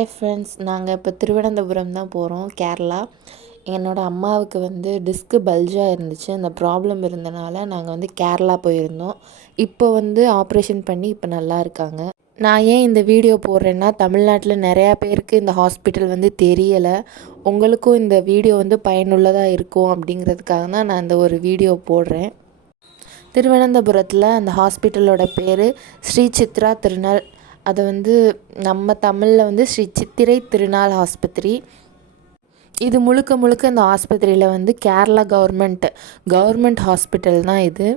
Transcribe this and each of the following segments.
Hi friends, நாங்கள் இப்போ திருவனந்தபுரம் தான் போகிறோம், கேரளா. என்னோடய அம்மாவுக்கு வந்து டிஸ்க்கு பல்ஜாக இருந்துச்சு. அந்த ப்ராப்ளம் இருந்தனால நாங்கள் வந்து கேரளா போயிருந்தோம். இப்போ வந்து ஆப்ரேஷன் பண்ணி இப்போ நல்லா இருக்காங்க. நான் ஏன் இந்த வீடியோ போடுறேன்னா, தமிழ்நாட்டில் நிறையா பேருக்கு இந்த ஹாஸ்பிட்டல் வந்து தெரியலை. உங்களுக்கும் இந்த வீடியோ வந்து பயனுள்ளதாக இருக்கும் அப்படிங்கிறதுக்காக தான் நான் இந்த ஒரு வீடியோ போடுறேன். திருவனந்தபுரத்தில் அந்த ஹாஸ்பிட்டலோட பேர் ஸ்ரீ சித்ரா திருநாள். அது வந்து நம்ம தமிழில் வந்து ஸ்ரீ சித்திரை திருநாள் ஆஸ்பத்திரி. இது முழுக்க முழுக்க இந்த ஆஸ்பத்திரியில் வந்து கேரளா கவர்மெண்ட் ஹாஸ்பிட்டல் தான் இது.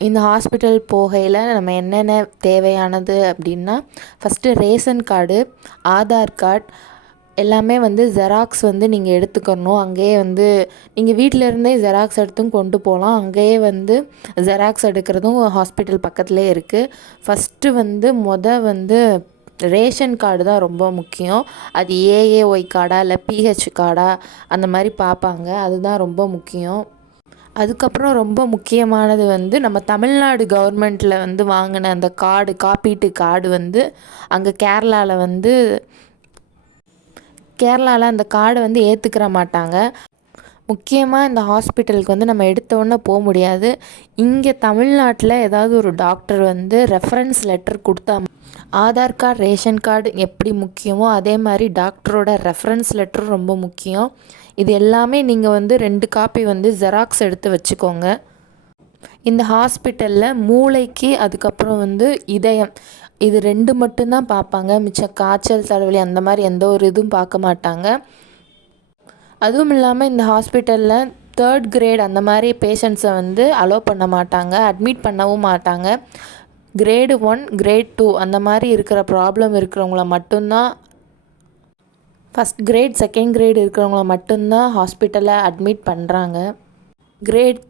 இந்த ஹாஸ்பிட்டல் போகையில் நம்ம என்னென்ன தேவையானது அப்படின்னா, first ration card, Aadhaar card எல்லாமே வந்து ஜெராக்ஸ் வந்து நீங்கள் எடுத்துக்கணும். அங்கேயே வந்து நீங்கள் வீட்டிலேருந்தே ஜெராக்ஸ் எடுத்தும் கொண்டு போகலாம். அங்கேயே வந்து ஜெராக்ஸ் எடுக்கிறதும் ஹாஸ்பிட்டல் பக்கத்துலேயே இருக்குது. ஃபஸ்ட்டு வந்து ரேஷன் கார்டு தான் ரொம்ப முக்கியம். அது ஏஏஒய் கார்டா இல்லை பிஹெச் கார்டா அந்த மாதிரி பார்ப்பாங்க. அதுதான் ரொம்ப முக்கியம். அதுக்கப்புறம் ரொம்ப முக்கியமானது வந்து நம்ம தமிழ்நாடு கவர்மெண்ட்டில் வந்து வாங்கின அந்த காப்பீட்டு கார்டு வந்து அங்கே கேரளாவில் அந்த கார்டை வந்து ஏற்றுக்கிற மாட்டாங்க. முக்கியமாக இந்த ஹாஸ்பிட்டலுக்கு வந்து நம்ம எடுத்தோன்னே போக முடியாது. இங்கே தமிழ்நாட்டில் ஏதாவது ஒரு டாக்டர் வந்து ரெஃபரன்ஸ் லெட்டர் கொடுத்தா, ஆதார் கார்டு ரேஷன் கார்டு எப்படி முக்கியமோ அதே மாதிரி டாக்டரோட ரெஃபரன்ஸ் லெட்டரும் ரொம்ப முக்கியம். இது எல்லாமே நீங்கள் வந்து 2 காப்பி வந்து ஜெராக்ஸ் எடுத்து வச்சுக்கோங்க. இந்த ஹாஸ்பிட்டலில் மூளைக்கு அதுக்கப்புறம் வந்து இதயம், இது 2 மட்டும்தான் பார்ப்பாங்க. மிச்சம் காய்ச்சல் தலைவலி அந்த மாதிரி எந்த ஒரு இதுவும் பார்க்க மாட்டாங்க. அதுவும் இல்லாமல் இந்த ஹாஸ்பிட்டலில் 3rd கிரேட் அந்த மாதிரி பேஷண்ட்ஸை வந்து அலோவ் பண்ண மாட்டாங்க, அட்மிட் பண்ணவும் மாட்டாங்க. கிரேடு 1 கிரேட் 2 அந்த மாதிரி இருக்கிற ப்ராப்ளம் இருக்கிறவங்கள மட்டும்தான், ஃபஸ்ட் கிரேட் 2nd கிரேட் இருக்கிறவங்கள மட்டும்தான் ஹாஸ்பிட்டலில் அட்மிட் பண்ணுறாங்க. கிரேட்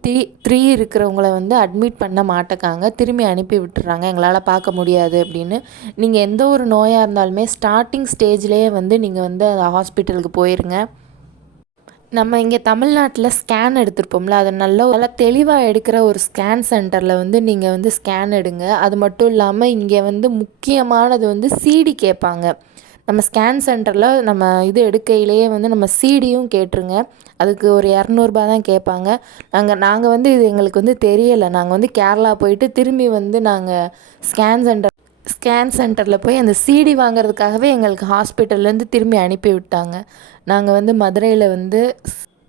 3 இருக்கிறவங்கள வந்து அட்மிட் பண்ண மாட்டேக்காங்க, திரும்பி அனுப்பி விட்டுறாங்க, எங்களால் பார்க்க முடியாது அப்படின்னு. நீங்கள் எந்த ஒரு நோயாக இருந்தாலுமே ஸ்டார்டிங் ஸ்டேஜ்லேயே வந்து நீங்கள் வந்து அந்த ஹாஸ்பிட்டலுக்கு போயிருங்க. நம்ம இங்கே தமிழ்நாட்டில் ஸ்கேன் எடுத்துருப்போம்ல, அதை நல்லா தெளிவாக எடுக்கிற ஒரு ஸ்கேன் சென்டரில் வந்து நீங்கள் வந்து ஸ்கேன் எடுங்க. அது மட்டும் இல்லாமல் இங்கே வந்து முக்கியமானது வந்து சிடி கேட்பாங்க. நம்ம ஸ்கேன் சென்டரில் நம்ம இது எடுக்கையிலேயே வந்து நம்ம சிடியும் கேட்டுருங்க. அதுக்கு ஒரு 200 தான் கேட்பாங்க. நாங்கள் வந்து இது எங்களுக்கு வந்து தெரியலை. நாங்கள் வந்து கேரளா போயிட்டு திரும்பி வந்து நாங்கள் ஸ்கேன் சென்டரில் போய் அந்த சிடி வாங்கிறதுக்காகவே எங்களுக்கு ஹாஸ்பிட்டல்லேருந்து திரும்பி அனுப்பி விட்டாங்க. நாங்கள் வந்து மதுரையில் வந்து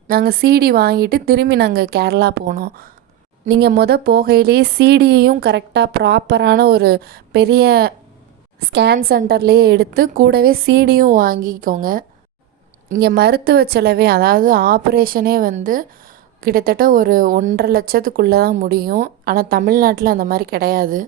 நாங்கள் சிடி வாங்கிட்டு திரும்பி நாங்கள் கேரளா போனோம். நீங்கள் போகையிலேயே சிடியையும் கரெக்டாக ப்ராப்பரான ஒரு பெரிய ஸ்கேன் சென்டர்லேயே எடுத்து கூடவே சிடியும் வாங்கிக்கோங்க. இங்கே மருத்துவ செலவே, அதாவது ஆப்ரேஷனே வந்து கிட்டத்தட்ட ஒரு 1,50,000க்குள்ளே தான் முடியும். ஆனால் தமிழ்நாட்டில் அந்த மாதிரி கிடையாது.